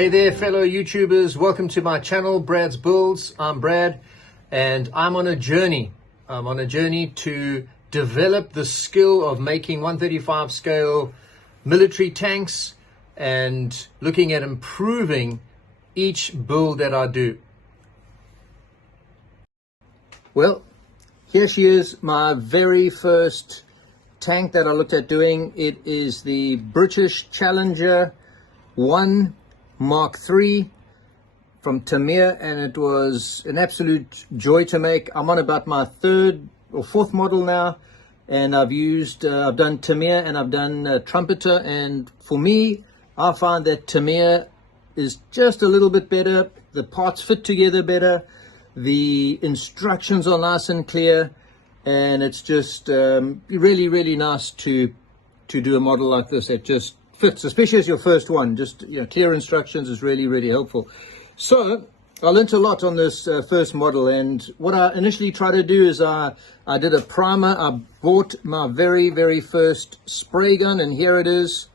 Hey there, fellow YouTubers. Welcome to my channel, Brad's Builds. I'm Brad, and I'm on a journey. I'm on a journey to develop the skill of making 135 scale military tanks and looking at improving each build that I do. Well, here she is, my very first tank that I looked at doing. It is the British Challenger 1 Mk3 from Tamir, and it was an absolute joy to make. I'm on about my third or fourth model now, and I've done Tamir and I've done Trumpeter, and for me, I find that Tamir is just a little bit better. The parts fit together better, the instructions are nice and clear, and it's just really nice to do a model like this. It just fits, especially as your first one. Just, you know, clear instructions is really helpful. So I learned a lot on this first model, and what I initially tried to do is I did a primer. I bought my very first spray gun, and here it is.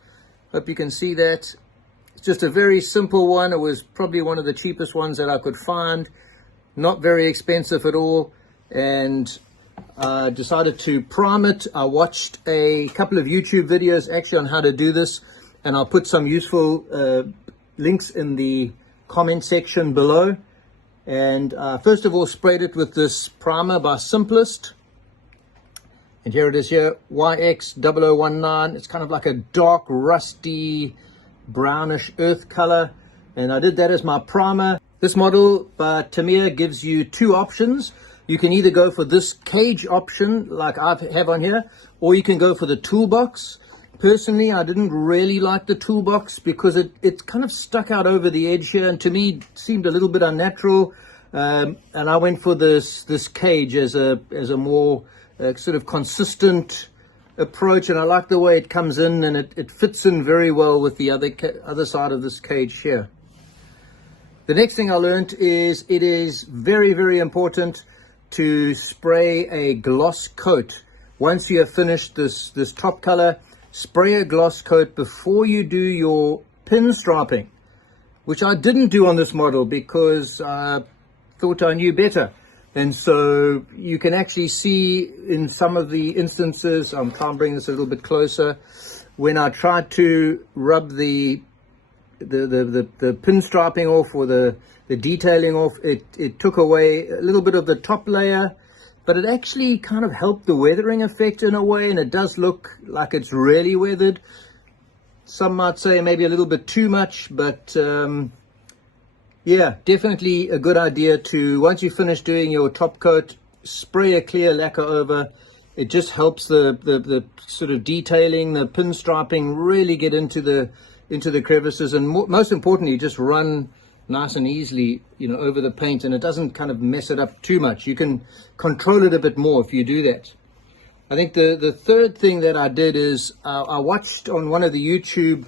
Hope you can see that. It's just a very simple one. It was probably one of the cheapest ones that I could find, not very expensive at all, and I decided to prime it. I watched a couple of YouTube videos actually on how to do this, and I'll put some useful links in the comment section below. And first of all, sprayed it with this primer by Simplest, and here it is here, YX0019. It's kind of like a dark rusty brownish earth color, and I did that as my primer. This model by Tamir gives you two options. You can either go for this cage option like I have on here, or you can go for the toolbox. Personally, I didn't really like the toolbox because it kind of stuck out over the edge here, and to me seemed a little bit unnatural. And I went for this cage as a more sort of consistent approach, and I like the way it comes in, and it fits in very well with the other side of this cage here. The next thing I learned is it is very important to spray a gloss coat. Once you have finished this top color, spray a gloss coat before you do your pin striping, which I didn't do on this model because I thought I knew better. And so you can actually see in some of the instances, I'm trying to bring this a little bit closer, when I tried to rub the pin striping off, or the detailing off, it took away a little bit of the top layer, but it actually kind of helped the weathering effect in a way, and it does look like it's really weathered. Some might say maybe a little bit too much, but yeah, definitely a good idea to, once you finish doing your top coat, spray a clear lacquer over. It just helps the sort of detailing, the pin striping really get into the crevices, and most importantly, just run nice and easily, you know, over the paint, and it doesn't kind of mess it up too much. You can control it a bit more if you do that. I think the third thing that I did is I watched on one of the YouTube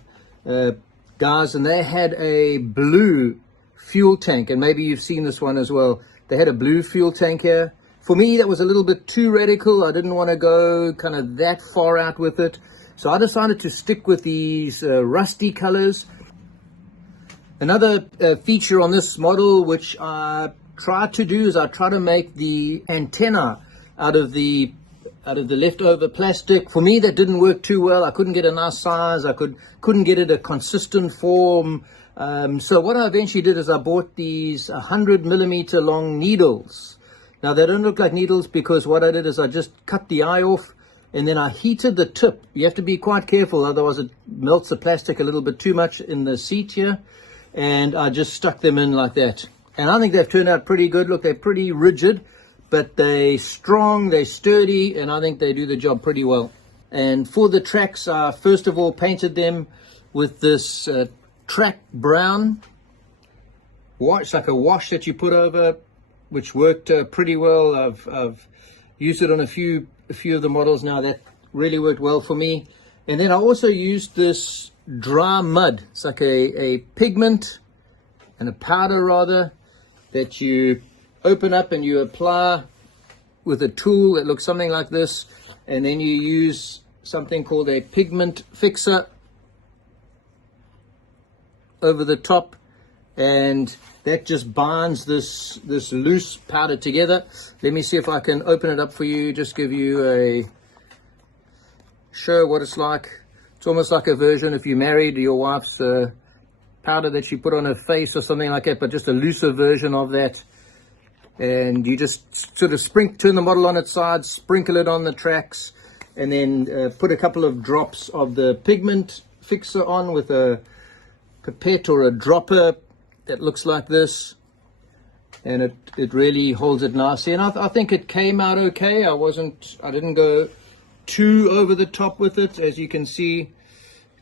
guys, and they had a blue fuel tank, and maybe you've seen this one as well. They had a blue fuel tank here. For me, that was a little bit too radical. I didn't want to go kind of that far out with it, so I decided to stick with these rusty colors. Another feature on this model, which I tried to do, is I try to make the antenna out of the leftover plastic. For me, that didn't work too well. I couldn't get a nice size. I couldn't get it a consistent form. So what I eventually did is I bought these 100mm long needles. Now they don't look like needles because what I did is I just cut the eye off, and then I heated the tip. You have to be quite careful, otherwise it melts the plastic a little bit too much in the seat here. And I just stuck them in like that. And I think they've turned out pretty good. Look, they're pretty rigid, but they're strong, they're sturdy, and I think they do the job pretty well. And for the tracks, I first of all painted them with this track brown wash, like a wash that you put over, which worked pretty well. I've used it on a few of the models now. That really worked well for me. And then I also used this dry mud. It's like a pigment and a powder rather, that you open up and you apply with a tool that looks something like this, and then you use something called a pigment fixer over the top, and that just binds this loose powder together. Let me see if I can open it up for you, just give you a show what it's like. It's almost like a version, if you're married, your wife's powder that she put on her face or something like that, but just a looser version of that. And you just sort of turn the model on its side, sprinkle it on the tracks, and then put a couple of drops of the pigment fixer on with a pipette or a dropper that looks like this, and it really holds it nicely. And I think it came out okay. I didn't go too over the top with it, as you can see,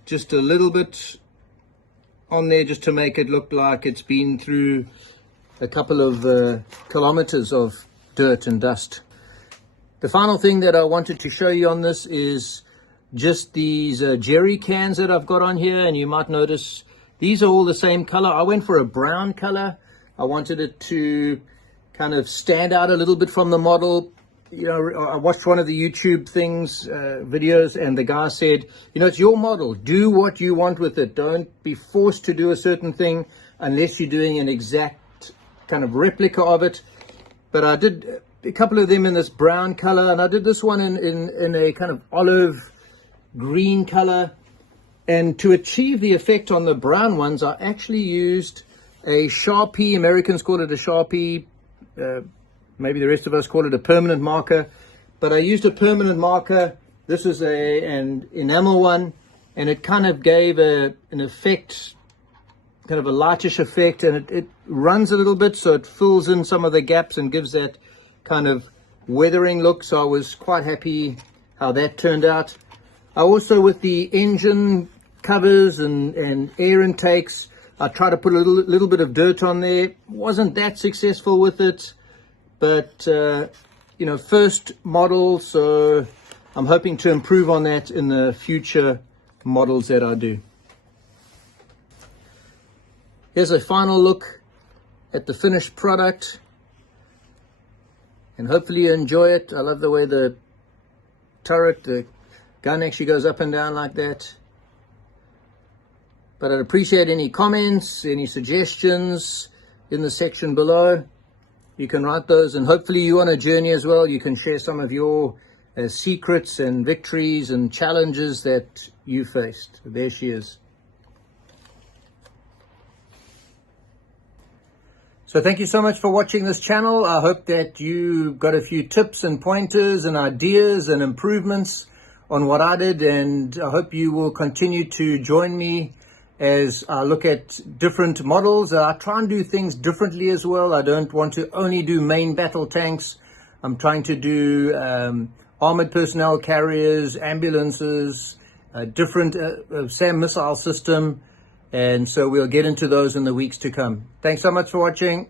just a little bit on there just to make it look like it's been through a couple of kilometers of dirt and dust. The final thing that I wanted to show you on this is just these jerry cans that I've got on here, and you might notice these are all the same color. I went for a brown color. I wanted it to kind of stand out a little bit from the model. You know, I watched one of the YouTube videos, and the guy said, you know, it's your model. Do what you want with it. Don't be forced to do a certain thing unless you're doing an exact kind of replica of it. But I did a couple of them in this brown color, and I did this one in a kind of olive green color. And to achieve the effect on the brown ones, I actually used a Sharpie. Americans call it a Sharpie. Maybe the rest of us call it a permanent marker. But I used a permanent marker. This is an enamel one. And it kind of gave an effect, kind of a lightish effect. And it runs a little bit, so it fills in some of the gaps and gives that kind of weathering look. So I was quite happy how that turned out. I also, with the engine covers and air intakes, I tried to put a little bit of dirt on there. Wasn't that successful with it, but you know, first model, so I'm hoping to improve on that in the future models that I do. Here's a final look at the finished product, and hopefully you enjoy it. I love the way the turret, the gun actually goes up and down like that. But I'd appreciate any comments, any suggestions in the section below. You can write those, and hopefully you on a journey as well. You can share some of your secrets and victories and challenges that you faced. There she is. So thank you so much for watching this channel. I hope that you got a few tips and pointers and ideas and improvements on what I did, and I hope you will continue to join me as I look at different models. I try and do things differently as well. I don't want to only do main battle tanks. I'm trying to do armored personnel carriers, ambulances, different SAM missile system, and so we'll get into those in the weeks to come. Thanks so much for watching.